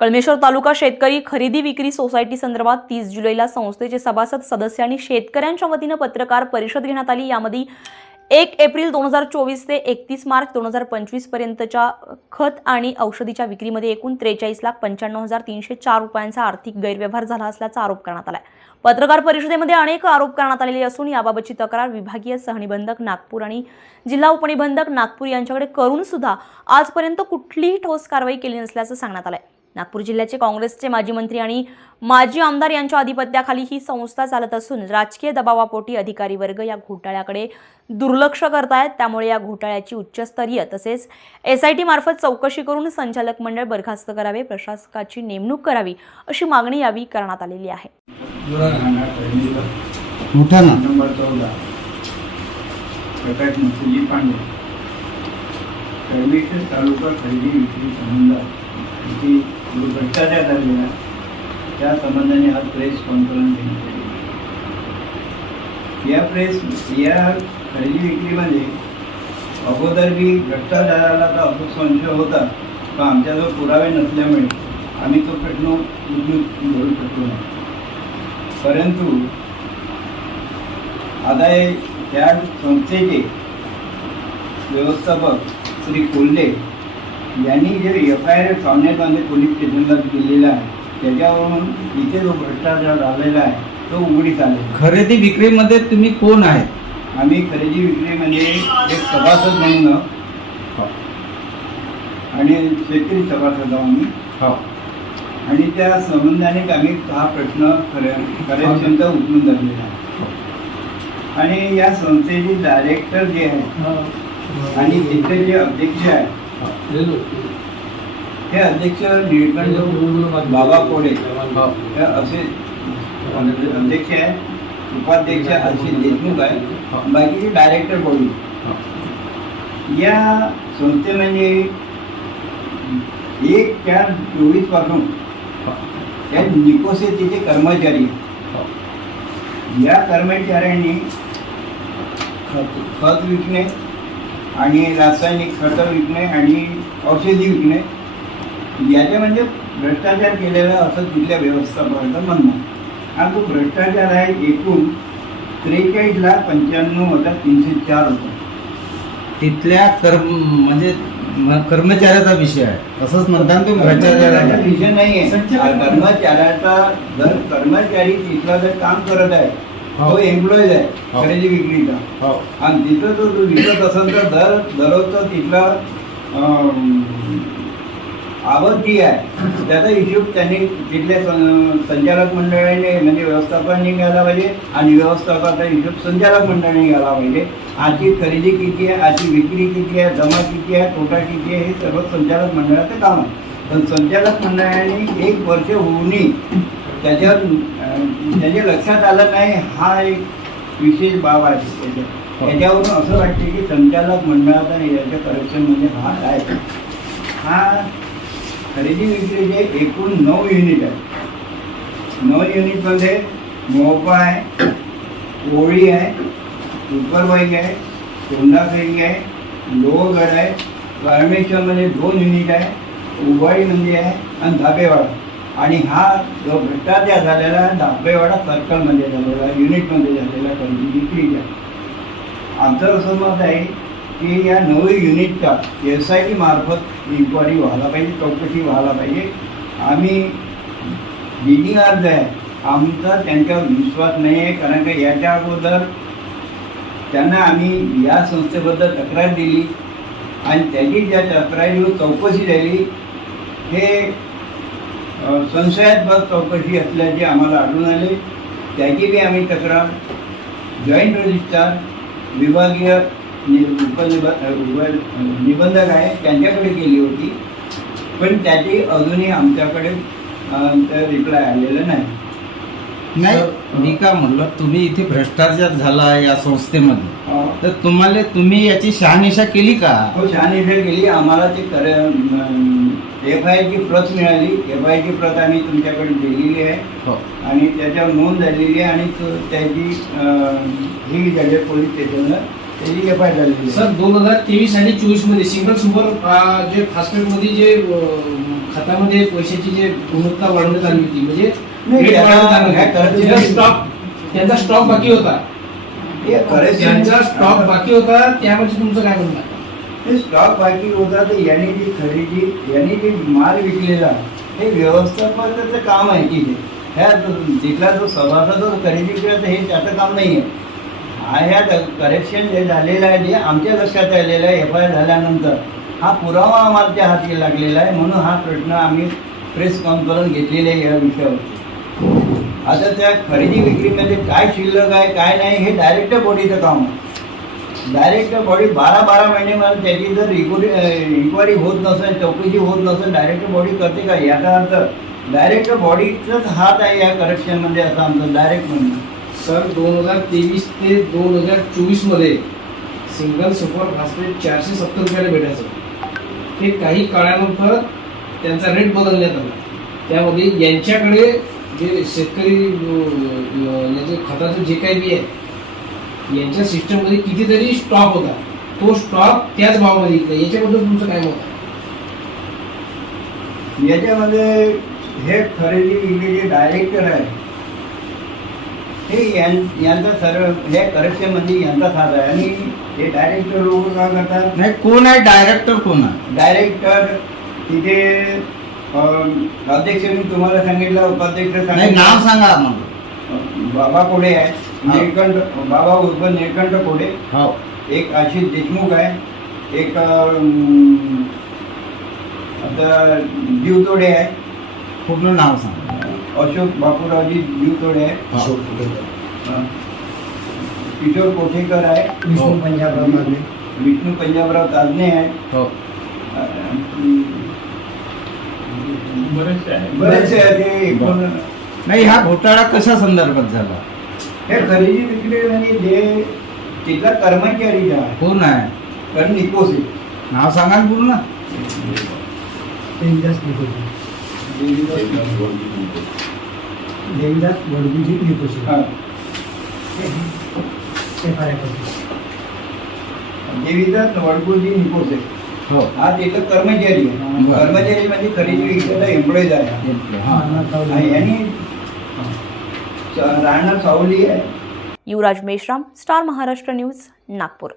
कळमेश्वर तालुका शेतकरी खरेदी विक्री सोसायटी संदर्भात तीस जुलैला संस्थेचे सभासद सदस्य आणि शेतकऱ्यांच्या वतीनं पत्रकार परिषद घेण्यात आली. यामध्ये एक एप्रिल दोन हजार चोवीस ते एकतीस मार्च दोन हजार पंचवीस पर्यंतच्या खत आणि औषधीच्या विक्रीमध्ये एकूण त्रेचाळीस लाख पंच्याण्णव हजार तीनशे चार रुपयांचा आर्थिक गैरव्यवहार झाला असल्याचा आरोप करण्यात आलाय. पत्रकार परिषदेमध्ये अनेक आरोप करण्यात आलेले असून याबाबतची तक्रार विभागीय सहनिबंधक नागपूर आणि जिल्हा उपनिबंधक नागपूर यांच्याकडे करून सुद्धा आजपर्यंत कुठलीही ठोस कारवाई केली नसल्याचं सांगण्यात आलंय. नागपूर जिल्ह्याचे काँग्रेसचे माजी मंत्री आणि माजी आमदार यांच्या अधिपत्याखाली ही संस्था चालत असून राजकीय दबावापोटी अधिकारी वर्ग या घोटाळ्याकडे दुर्लक्ष करतायत. त्यामुळे या घोटाळ्याची उच्चस्तरीय तसेच एस आय मार्फत चौकशी करून संचालक मंडळ बरखास्त करावे प्रशासकाची नेमणूक करावी अशी मागणी यावेळी करण्यात आलेली आहे. प्रकाश मुखर्जी पांडे. परमेश्वर तालुका खरेदी विक्री संबंधात इथे जो भ्रष्टाचार झालेला त्या संबंधाने आज प्रेस कॉन्फरन्स घेण्यात या प्रेस या खरेदी विक्रीमध्ये अगोदर बी भ्रष्टाचाराला तर असा संशय होता पण आमच्याजवळ पुरावे नसल्यामुळे आम्ही तो प्रश्न उचलून शकलो नाही. परंतु आता हे त्या संस्थेचे व्यवस्थापक श्री कोल्हे यांनी जे एफ आय आर सावनेरमध्ये पोलीस स्टेशनला दिलेला आहे त्याच्यावरून इथे जो भ्रष्टाचार झालेला आहे तो उघडीस आलेला खरेदी विक्रीमध्ये तुम्ही कोण आहे? आम्ही खरेदी विक्रीमध्ये एक सभासद म्हणून आहोत. आणि शेतकरी सभासद आहोत आम्ही. हो. आणि त्या संबंधाने आम्ही हा प्रश्न खऱ्या खऱ्यापर्यंत उचलून धरलेला आहे. आणि या संस्थेचे डायरेक्टर जे आहेत आणि तिथे जे अध्यक्ष आहेत हे अध्यक्ष निळकंठ बाबा कोडे. हे असे अध्यक्ष आहे उपाध्यक्ष अशी देशमुख आहे बाकीचे डायरेक्टर बॉडी या संस्थेमध्ये एक चार चोवीसपासून या निकोसेतीचे कर्मचारी या कर्मचाऱ्यांनी खत खत विकणे आणि रासायनिक खतं विकणे आणि औषधी विकणे याचे म्हणजे भ्रष्टाचार केलेला असं तिथल्या व्यवस्थापनाचं म्हणणं. हा जो भ्रष्टाचार आहे एकूण त्रेचाळीस लाख पंच्याण्णव हजार तीनशे चार रुपये तिथल्या कर्म म्हणजे कर्मचाऱ्याचा विषय आहे असंच म्हणता ना तुम्ही कर्मचाऱ्याचा भ्रष्टाचार विषय नाही आहे कर्मचाऱ्याचा जर कर्मचारी तिथला जर काम करत आहे. तो एम्प्लॉईज आहे. हो. खरेदी विक्रीचा. हो. आणि तिथं तो जो विकत असेल तर दर दररोजचा तिथला आवक जी आहे. त्याचा हिशोब त्यांनी तिथल्या संचालक मंडळाने म्हणजे व्यवस्थापनाने घ्यायला पाहिजे आणि व्यवस्थापनाचा हिशोब संचालक मंडळाने घ्यायला पाहिजे. आजची खरेदी किती आहे आजची विक्री किती आहे जमा किती आहे तोटा किती आहे हे सर्व संचालक मंडळाचं काम आहे. पण संचालक मंडळाने एक वर्ष होऊनही त्याच्यावर त्याच्या लक्षात आलं नाही हा एक विशेष बाब आहे. त्याच्यात त्याच्यावरून असं वाटते की संचालक मंडळाचा याच्या करप्शनमध्ये भाग आहे हा खरेदी विक्रीचे एकूण नऊ युनिट आहे नऊ युनिटमध्ये मोपा आहे कोळी आहे सुपरबाईक आहे कोंडा फेरी आहे लोहगड आहे परमेश्वरमध्ये दोन युनिट आहे उबाळीमध्ये आहे आणि धाबेवाडा. आणि हा जो भ्रष्टाचार झालेला दाबेवाडा सर्कलमध्ये झालेला युनिटमध्ये झालेला खरेदी आमचं असं मत आहे की या नऊ युनिटचा एस आय टी मार्फत इन्क्वायरी व्हायला पाहिजे चौकशी व्हायला पाहिजे. आम्ही दिनी अर्ज आहे आमचा त्यांच्यावर विश्वास नाही आहे कारण का याच्या अगोदर त्यांना आम्ही या संस्थेबद्दल तक्रार दिली आणि त्याची ज्या तक्रारीवर चौकशी झाली. हे संशयास्पद चौकशी असल्याचे आम्हाला आढळून आले. त्याची बी आम्ही तक्रार. जॉईंट रजिस्ट्रार विभागीय निबंधक आहे त्यांच्याकडे केली होती. पण त्याची अजूनही आमच्याकडे रिप्लाय आलेलं नाही. नाही मी काय म्हणलं तुम्ही इथे भ्रष्टाचार झाला या संस्थेमध्ये. तर तुम्हाला तुम्ही याची शहानिशा केली का? हो शहानिशा केली. आम्हाला ते कर एफ आय ची प्रत मिळाली एफ आय ची प्रत आम्ही तुमच्याकडे दिलेली आहे हो आणि त्याच्यावर नोंद झालेली आहे आणि तो- त्याची ही झाली आहे पोलीस स्टेशनला त्याची एफ आय झालेली आहे. सर दोन हजार तेवीस आणि चोवीसमध्ये सिंगल सुपर जे फास्टफूडमध्ये जे खतामध्ये पैशाची जे गुणवत्ता वाढवण्यात आली होती म्हणजे. स्टॉक त्यांचा स्टॉक बाकी होता हे त्यांचा स्टॉक बाकी होता त्यामध्ये तुमचं काय म्हणणं आहे? ते स्टॉक बाकी होता तर यांनी जी खरेदी यांनी जे माल विकलेला हे व्यवस्थापनाचं काम आहे की ह्या जिथला तिथला जो सभासद जो खरेदी विक्रेता हे त्याचं काम नाही आहे. हा ह्या करेक्शन जे झालेलं आहे जे आमच्या लक्षात आलेलं आहे एफ आय आर झाल्यानंतर. हा पुरावा आम्हाला हाती लागलेला आहे म्हणून हा प्रश्न आम्ही प्रेस कॉन्फरन्स घेतलेला आहे या विषयावर आता त्या खरेदी विक्रीमध्ये काय शिल्लक आहे काय नाही हे डायरेक्ट बॉडीचं काम आहे. डायरेक्ट बॉडी बारा बारा महिने मला त्याची जर इन्क्वायरी होत नसेल चौकशी होत नसेल डायरेक्ट बॉडी करते का? याचा अर्थ डायरेक्ट बॉडीचाच हात आहे या करेक्शनमध्ये असं आमचं डायरेक्ट म्हणणं. सर दोन हजार तेवीस ते दोन हजार चोवीसमध्ये सिंगल सुपर फास्फेट चारशे सत्तर रुपयाला भेटायचं. ते काही काळानंतर त्यांचा रेट बदलण्यात आला. त्यामध्ये यांच्याकडे जे शेतकरी याचे खताचं जे काही बी आहे यांच्या सिस्टममध्ये कितीतरी स्टॉक होता. तो स्टॉक त्याच भावामध्ये विकला. याच्याबद्दल तुमचं काय मत आहे? याच्यामध्ये हे खरेदी विक्री जे डायरेक्टर आहे हे यां- यांचा सर्व हे करेक्शनमध्ये यांचाच हात आहे. आणि हे डायरेक्टर लोक काय करतात? नाही कोण आहे डायरेक्टर कोण आहे? डायरेक्टर तिथे अध्यक्ष मी तुम्हाला सांगितलं उपाध्यक्ष नाही सांगितलं. नाव सांगा आम्हाला. बाबा कोडे आहे. निळकंठ बाबा उर्फ निळकंठ कोडे. हो एक आशिष देशमुख आहे. एक अं, आता जीवतोडे आहे. पूर्ण नाव सांगा? अशोक बापूरावजी जीवतोडे आहे. हो. हा. किशोर कोठेकर आहे. विष्णू पंजाबराव ताजने. विष्णू पंजाबराव ताजने आहे. हो. बरेचसे आहे बरेचसे आहे एकूण नाही हा घोटाळा कशा संदर्भात झाला? हे खरेदी विक्री म्हणजे जे तिथला कर्मचारी जे आहे कोण आहे? कारण निकोसे नाव सांगा ना पूर्ण. देवीदास निकोशी देवीदास वडगुजी निकोशी हा. F I R Devidas Vadkuji Nikose हो. हा तिथलं कर्मचारी आहे. बरं. कर्मचारी म्हणजे खरेदी विक्रेता एम्प्लॉईज आहे. हा आणि यांनी राहणार सावली आहे. Yuvraj Meshram star Maharashtra news Nagpur.